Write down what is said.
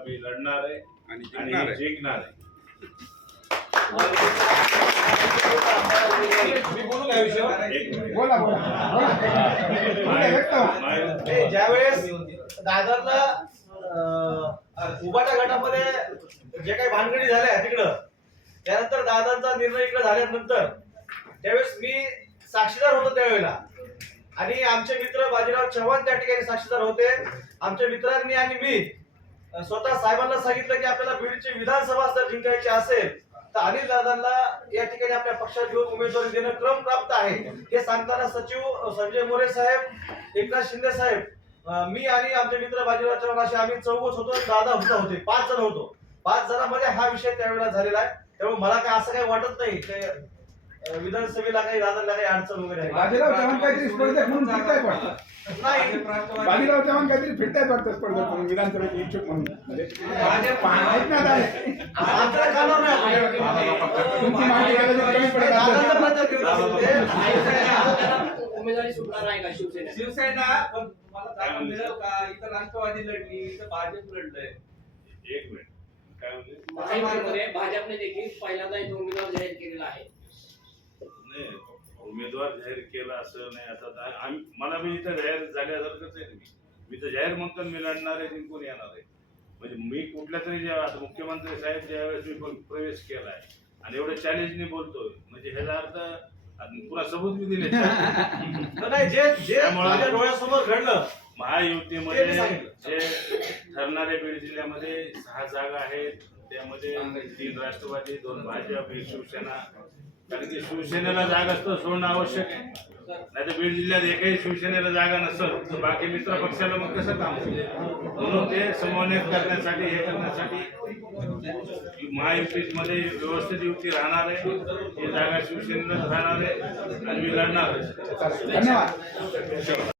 मी लढणार आहे आणि आणि जिंकणार आहे जिंकणार आहे मी बोलू का या विषयावर? एक मिनिट. बोला बोला बोला बोला, व्यक्त व्हा. माय- ते ज्यावेळेस दादरला अं, उभाटा गटामध्ये जे काही भानगडी झाल्या तिकडं त्यानंतर दादांचा निर्णय इकडे झाल्यानंतर त्यावेळेस मी साक्षीदार होतो त्यावेळेला आणि आमचे मित्र बाजीराव चव्हाण त्या ठिकाणी साक्षीदार होते. आमच्या मित्रांनी आणि मी स्वतः साहेबांना सांगितलं की आपल्याला बीडची विधानसभा जर जिंकायची असेल तर अनिल दादांना या ठिकाणी आपल्या पक्षात घेऊन उमेदवारी देणं क्रम प्राप्त आहे. हे सांगताना सचिव संजय मोरे साहेब एकनाथ शिंदे साहेब मी आणि आमचे मित्र बाजीराव चव्हाण असे आम्ही चौघच होतो दादा होता होते. पाच जण होतो. पाच जणांमध्ये हा विषय त्यावेळेला झालेला आहे. त्यामुळे मला काय असं काही वाटत नाही. ते विधानसभेला काही दादाला काही अडचण वगैरे आहे? बाजीराव चव्हाण काहीतरी स्पर्धक म्हणून फिरतायत वाटतं. नाही. बाजीराव चव्हाण काहीतरी फिरतायत वाटतं स्पर्धक म्हणून विधानसभेचे इच्छुक म्हणून. म्हणजे कानावर नाही. आपण. तुमची माहिती कदाचित कमी पडत दादांचा असेल. प्रचार करीत असेल ते. उमेदवारी सुटणार नाही का शिवसेना शिवसेना पण मला का इथं राष्ट्रवादी लढली इथं भाजप लढलंय? एक मिनिट. काय महायुतीमध्ये भाजपने देखील पहिल्यांदा एक उमेदवार जाहीर केलेला आहे. उमेदवार जाहीर केला असं नाही आता आम्ही मला मी इथं जाहीर झाल्यासारखंच आहे मी. मी तर जाहीर म्हणतो मी लढणार आहे जिंकून येणार आहे. म्हणजे मी कुठल्या तरी जेव्हा आता मुख्यमंत्री साहेब ज्यावेळेस मी प्रवेश केलाय आणि एवढं चॅलेंजने बोलतोय म्हणजे ह्याचा अर्थ पुन्हा सबूत मी दिले नाही जे जे माझ्या डोळ्यासमोर घडलं महायुतीमध्ये. जे ठरणारे बीड जिल्ह्यामध्ये सहा जागा आहेत त्यामध्ये तीन राष्ट्रवादी दोन भाजप एक शिवसेना कारण की शिवसेनेला जागा असतं सोडणं आवश्यक आहे. नाही तर बीड जिल्ह्यात एकही शिवसेनेला जागा नसेल तर बाकी मित्र पक्षाला मग कसं काम म्हणून ते समन्वय करण्यासाठी हे करण्यासाठी महायुतीमध्ये व्यवस्थित युती राहणार आहे. ही जागा शिवसेनेलाच राहणार आहे आणि मी लढणार आहे. धन्यवाद.